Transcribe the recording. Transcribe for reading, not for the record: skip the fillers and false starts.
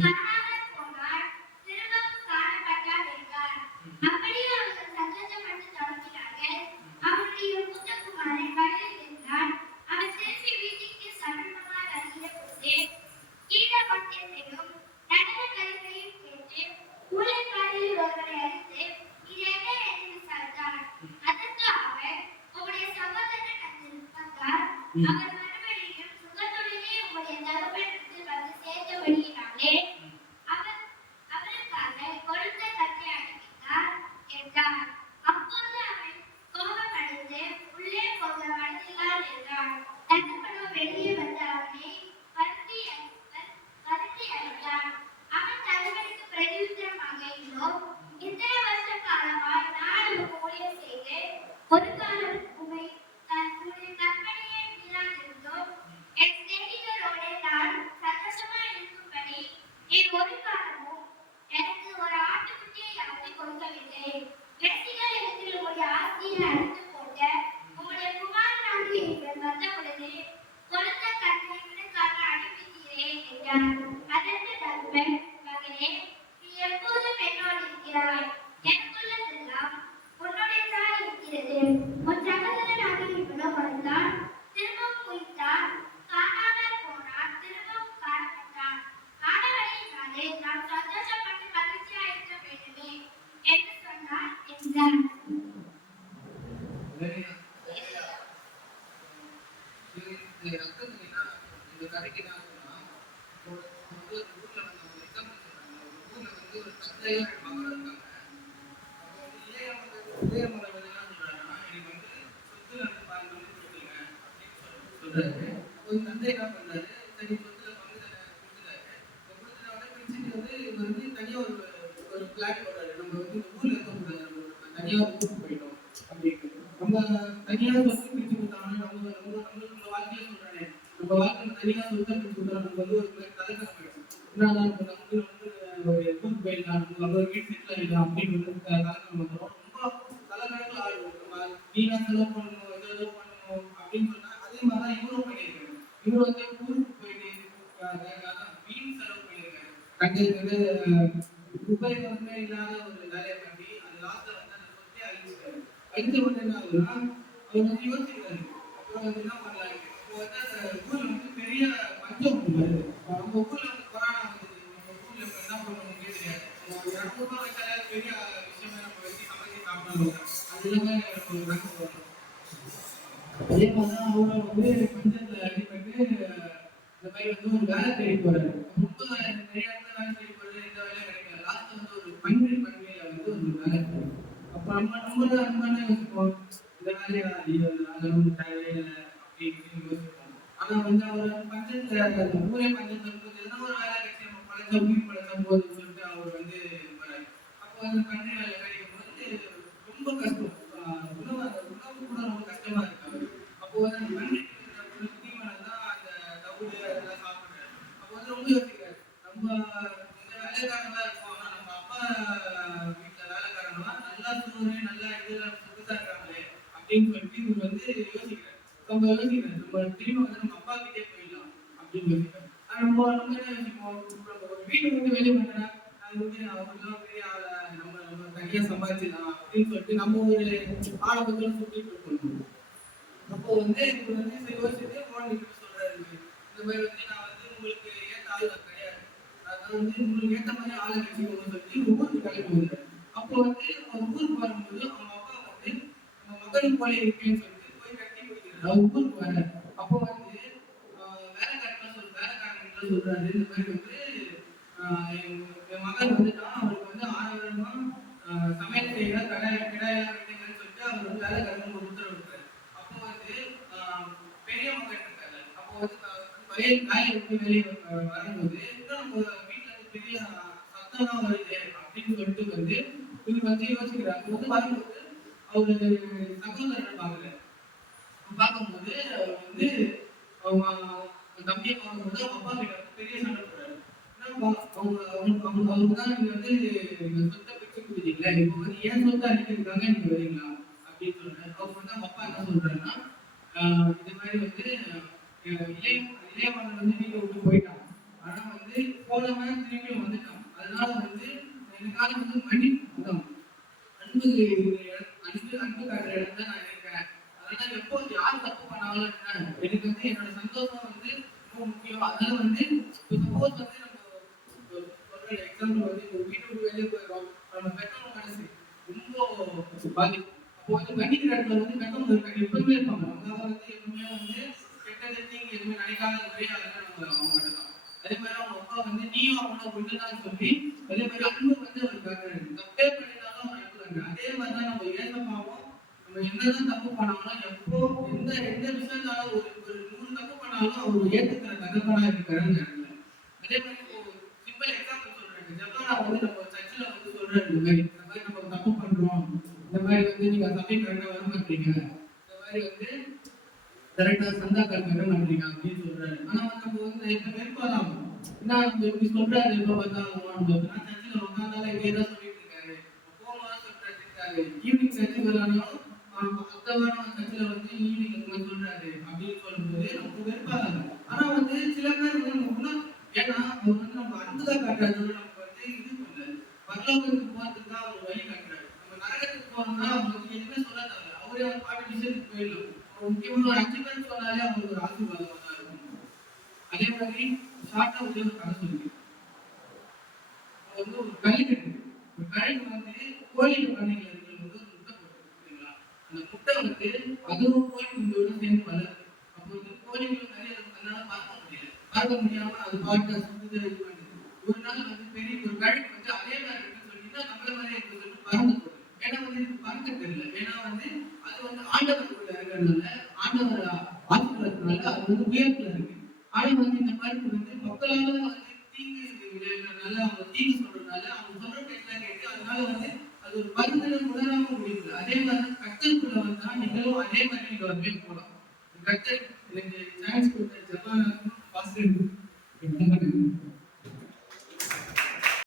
காணாமல் போனார், திரும்பவும் காணப்பட்டார் என்றார். அப்படியே அவர்கள் சந்தோஷப்பட்டு தொடங்கினார்கள். அவருடைய மூத்த குமாரன் வழியில் இருந்தார். அவர் திரும்பி வீட்டுக்கு சமீபமாய் வருகிற போது கீத வாக்கியத்தையும் நடன கலைகளையும் கேட்டு ஊழியக்காரரில் ஒருவரை அழைத்து இது என்ன என்று விசாரித்தார். அதற்கு அவர், உம்முடைய சகோதரன் வந்தார். அவர் மறுபடியும் சுகத்துடனே உம்முடைய தகப்பனிடத்தில் வந்து சேர்த்தபடியினாலே அவருக்காக கொழுத்த கட்டை அனுப்பினார் என்றார். அப்போது அவன் கோபமடைந்து உள்ளே போக மனதில்லார் என்றார். தகப்பனோ வெளியே வந்து அவனை வருத்தி அழைத்தார். அவன் தகப்பனுக்கு பிரதியுத்தரமாக, இதோ இத்தனை வருஷ காலமாய் நான் உமக்கு ஊழியம் செய்து ஒரு காலம் உம்முடைய கற்பனையை மீறாதிருந்தோம். என் சிநேகிதரோடு நான் சந்தோஷமாய் இருக்கும்படி நீ ஒரு காலமும் எனக்கு ஒரு ஆட்டுக்குட்டியையாவது கொடுக்கவில்லை. வேசிகள் இடத்தில் உம்முடைய ஆஸ்தியை அறுத்து போட்ட உம்முடைய குமாரனாகிய இவர் வந்தபொழுது கொழுத்த கட்டை எனக்காக அனுப்பித்தீரே என்றார். அதற்கு தகப்பன், மகனே, நீ எப்போதும் என்னோடு இருக்கிறாய். எனக்குள்ளதெல்லாம் உன்னுடையதாக இருக்கிறது. உன் சகோதரனாகிய இவனோ வந்தான், திரும்பவும் உயிர்த்தான், காணாமல் போனான், திரும்பவும் காணப்பட்டான். ஆனவரையினாலே நாம் சந்தோஷப்பட்டு மகிழ்ச்சியாக இருக்க வேண்டுமே என்று சொன்னார் என்றார். இந்த கதைக்கு என்ன ஆகுதுன்னா, ஒரு ஊர்ல வந்து அவங்க எக்ஸாம் வச்சிருக்காங்க. ஒரு ஊர்ல வந்து ஒரு தந்தையும் ரெண்டு மகனும் இருக்காங்க. அப்போ வந்து இளைய மகன் வந்து என்ன சொல்றாருன்னா, எனக்கு வந்து சொத்துல வந்து பாதி வந்து கொடுத்துருங்க அப்படின்னு சொல்றாரு. அப்போ தந்தை என்ன பண்றாரு, சரி சொத்துல பங்கு கொடுத்துட்டாரு. இப்போ கொடுத்துட்டாங்க பிரிச்சுட்டு வந்து இவர் வந்து தனியா ஒரு பிளான் போடுறாரு. நம்ம வந்து இந்த ஊர்ல இருக்கக்கூடாது, நம்ம தனியா ஒரு ஊருக்கு போயிட்டோம் அப்படின்னு. நம்ம தனியா சொத்து பிரிச்சு கொடுத்தாங்கன்னா நம்ம வாழ்க்கையில சொல்றானே, நம்ம வாழ்க்கையில தனியா சொத்தை பிரிச்சு கொடுத்தா நம்ம வந்து ஒரு தலைக்கணம் போயிடும். என்னன்னா நம்ம வந்து ஒரு ஊருக்கு போயிடலாம், நம்ம ஒரு வீட்டு செட்டில் ஆகிடலாம் அப்படின்னு வந்து தலைக்கணம் வந்துடும். ரொம்ப தலைக்கணக்கில் ஆடுவோம். நம்ம வீணா செலவு பண்ணணும், செலவு பண்ணணும் அப்படின்னு சொன்னா அதே மாதிரிதான் இவரும் பண்ணியிருக்காரு. இவர் வந்து ஊருக்கு போயிட்டு வீண் செலவு பண்ணியிருக்காரு. கண்டிப்பாக உபயோகமே இல்லாத ஒரு வேலையை பண்ணி அந்த லாஸ்ட்ல வந்து அந்த சொத்தை அழிச்சிட்டாரு. அழிச்ச உடனே என்ன ஆகுதுன்னா, அவர் வந்து யோசிக்கிறாரு, அப்புறம் வந்து என்ன பண்ணலாம். இப்போ வந்து அந்த ஊர்ல வந்து பெரிய பஞ்சம் வருது. நம்ம ஊர்ல வந்து கொரோனா வந்தது, நம்ம ஊர்ல இப்போ என்ன பண்ணுவோம் தெரியாது. 200 வச்சாலே பெரிய விஷயமே, நம்ம வச்சு சமைச்சு சாப்பிடணும். அது எல்லாமே நம்ம கணக்கு போடணும். அதே மாதிரிதான் அவரும் வந்து பஞ்சத்துல அடிபட்டு இந்த மாதிரி வந்து ஒரு வேலை தேடி போறாரு. ரொம்ப நிறைய இடத்துல வேலை தேடி போறது, எந்த வேலையும் கிடைக்கல. லாஸ்ட் வந்து ஒரு பண்பையில வந்து ஒரு வேலை. அப்ப நம்ம யோசிப்போம், இந்த வேலையா அதெல்லாம் தேவையில்லை அப்படின்னு யோசிப்போம். ஆனா வந்து அவர் பஞ்சத்துல அந்த ஊரே பஞ்சத்துல இருக்கும்போது எதனா ஒரு வேலை கிடைச்சி நம்ம பழைச்சா உயிர் பழைச்சா போதுன்னு சொல்லிட்டு அவர் வந்து போறாரு. அப்போ அந்த பன்றி வேலை கிடைக்கும் போது ரொம்ப கஷ்டம். உணவு கூட ரொம்ப கஷ்டமா இருக்கு அவரு. அப்போ வந்து அந்த பன்றிக்கு இருக்கிற தீவனம் தான் அந்த தவிடு அதெல்லாம் சாப்பிடுறாரு. அப்போ வந்து ரொம்ப யோசிக்கிறாரு, நம்ம இந்த வேலைக்காரங்களா இருக்கோம், ஆனா நம்ம அப்பா வீட்டுல வேலைக்காரங்களா நல்லா சோறு நல்லா இதுல புதுசா இருக்காங்களே அப்படின்னு சொல்லிட்டு இவர் வந்து யோசிக்கிறார். நம்ம திரும்ப வந்து நம்ம அப்பா கிட்டே போயிடலாம் அப்படின்னு யோசிக்கிறோம். நம்ம என்ன யோசிப்போம், ஒரு வீட்டுக்கு வந்து வெளியே பண்ணா அது வந்து அவங்களாம் பெரிய ஆளை நம்ம தனியா சம்பாதிச்சிடலாம் அப்படின்னு சொல்லிட்டு நம்ம ஒரு ஆரம்பத்தில் சுற்றிட்டு இருக்கணும். அப்போ வந்து இவர் வந்து யோசிச்சுட்டு போன் கிட்ட சொல்றாரு, இந்த மாதிரி வந்து நான் வந்து உங்களுக்கு ஏற்ற ஆள் கிடையாது, அதான் வந்து உங்களுக்கு ஏற்ற மாதிரி ஆளை வச்சுக்கணும்னு சொல்லி ஊருக்கு கிளம்பி வந்தாரு. அப்போ வந்து அவர் ஊருக்கு வரும்போது அவங்க அப்பா வந்து நம்ம மகன் போல இருக்கேன்னு சொல்லிட்டு போய் கட்டி பிடிக்கிறாரு. அவர் ஊருக்கு வர அப்போ வந்து வேலைக்காரங்க சொல்றாரு, இந்த மாதிரி வந்து என் மகன் வந்துட்டான், அவருக்கு வந்து 6 வருடமா சமையல் செய்யற கிடாயெல்லாம் வைக்கணும்னு சொல்லிட்டு அவர் வந்து வேலைக்காரங்க ஒரு உத்தரவு இருக்காரு. அப்போ வந்து பெரிய மகன் இருக்காரு. அப்போ வந்து வேலையை விட்டு வெளியே வரும்போது நம்ம வீட்டுல இருந்து பெரிய சத்தம்லாம் வருது அப்படின்னு சொல்லிட்டு வந்து இவர் வந்து யோசிக்கிறார். வந்து வரும்போது அவரு சகோதரனை பார்க்கும்போது அவர் வந்து அவங்க தம்பியை பார்க்கும்போது அவங்க அப்பா கிட்ட வந்து பெரிய சண்டை போடுறாரு. அவருக்கு தான் நீங்க வந்து சொத்தை பிரிச்சு கொடுத்தீங்களா, இப்போ வந்து ஏன் சொத்தை அடிக்கிறதுக்காக நீங்க வரீங்களா அப்படின்னு சொல்றாரு. அவர் வந்து அவங்க அப்பா என்ன சொல்றாருன்னா, இது மாதிரி வந்து இளைய மகன் வந்து வீட்டை விட்டு போயிட்டான். ஆனா வந்து போனவன் திரும்பி வந்துட்டான். அதனால வந்து எனக்காக வந்து மன்னிப்பு தான். அன்பு அன்பு அன்பு காட்டுற இடம் தான் நான் இருக்கேன். அதனால எப்போ யார் தப்பு பண்ணாலும் எனக்கு வந்து என்னோட சந்தோஷம் வந்து ரொம்ப முக்கியம். அதனால வந்து சப்போஸ் வந்து நம்ம சொல்ற எக்ஸாம்பிள் வந்து ஒரு வீட்டை விட்டு வெளியே போயிடும், நம்ம பெற்றவங்க மனசு ரொம்ப பாதிக்கும். அப்போ வந்து மன்னிக்கிற இடத்துல வந்து பெற்றவங்க எப்பவுமே இருப்பாங்க. நம்மளால வந்து எப்பவுமே வந்து கெட்டது தீங்கு எதுவுமே நினைக்காத ஒரே ஆளுங்க நம்ம அவங்க மட்டும்தான். அதே மாதிரி அவங்க அப்பா வந்து நீயும் அவனை ஒண்ணுதான் சொல்லி அதே மாதிரி அன்பு வந்து அவர் காட்டுறாரு. தப்பே பண்ணினாலும் அவர் அன்பு காட்டுறாரு. அதே மாதிரிதான் நம்ம ஏசப்பாவும் நம்ம என்னதான் தப்பு பண்ணாலும் எப்போ எந்த எந்த விஷயத்தாலும் ஒரு ஒரு 100 தப்பு பண்ணாலும் அவர் ஏத்துக்கிற தகப்பனா இருக்கிறாரு அந்த இடத்துல. அதே மாதிரி இப்போ சிம்பிள் எக்ஸாம்பிள் சொல்றேன். ஜப்பானா வந்து நம்ம சர்ச்சில் வந்து சொல்றாரு இந்த மாதிரி நம்ம தப்பு பண்றோம், இந்த மாதிரி வந்து நீங்க சபை கரெக்டா வர மாட்டீங்க, இந்த மாதிரி வந்து கரெக்டா சந்தா கட்ட மாட்டீங்க அப்படின்னு சொல்றாரு. ஆனா வந்து நம்ம வந்து இப்ப வெறுப்பாதான் என்ன நம்ம இப்படி சொல்றாரு, எப்ப பார்த்தாலும் நான் சர்ச்சில் உட்காந்தாலும் இதேதான் சொல்லிட்டு இருக்காரு, போகும்போது சொல்றாரு இருக்காரு, ஈவினிங் சர்ச்சுக்கு வரனாலும் அந்த வாரம் சர்ச்சில் வந்து ஈவினிங் இந்த மாதிரி சொல்றாரு அப்படின்னு சொல்லும்போது நமக்கு வெறுப்பாதாங்க. ஆனா வந்து சில பேர் வந்து நம்ம ஏன்னா அவர் வந்து நம்ம அன்புதான் காட்டுறாரு, நமக்கு வந்து இது பண்ணல பரலோகத்துக்கு போறதுக்கு தான் அவர் வழி காட்டுறாரு. நம்ம நரகத்துக்கு போறோம்னா அவங்க வந்து எதுவுமே சொல்ல தேவை, அவரே அவர் பாட்டு விஷயத்துக்கு போயிடலாம். முக்கியமா ஒரு 5 பேர் சொன்னாலே அவங்களுக்கு ஒரு ஆசீர்வாதமா தான் இருக்கும். அதே மாதிரி ஷார்ட்டா ஒரே ஒரு கதை சொல்லி வந்து ஒரு கல்லுக்கட்டு ஒரு கழுகு வந்து கோழி பண்ணைகள் இருக்கிற வந்து ஒரு முட்டை போட்டு சரிங்களா, அந்த முட்டை வந்து அதுவும் கோழி குஞ்சோட சேர்ந்து வளருது. அப்போ வந்து கோழிகள் நிறைய அதனால பார்க்க முடியாம அது பாட்டு சுத்துது இது பண்ணுது. ஒரு நாள் வந்து பெரிய ஒரு கழுகு வந்து அதே மாதிரி இருக்குன்னு சொல்லிட்டு நம்மள மாதிரி இருக்கு சொல்லிட்டு பறந்து போகுது. ஏன்னா வந்து இதுக்கு பறக்க தெரியல. ஏன்னா வந்து அது வந்து ஆண்டவருக்குள்ள இருக்கிறதுனால ஆண்டவர் ஆசீர்வாதத்தினால அது வந்து உயரத்துல இருக்கு. ஆனா வந்து இந்த பருப்பு வந்து மக்களால வந்து தீங்கு விளைவிக்கிறதுனால அவங்க தீங்கு சொல்றதுனால அவங்க சொல்ற பேச்செல்லாம் கேட்டு அதனால வந்து அது ஒரு பருந்துல உணராம முடியுது. அதே மாதிரி கத்தருக்குள்ள வந்தா நீங்களும் அதே மாதிரி நீங்க வந்து போகலாம். கத்தர் எனக்கு சான்ஸ்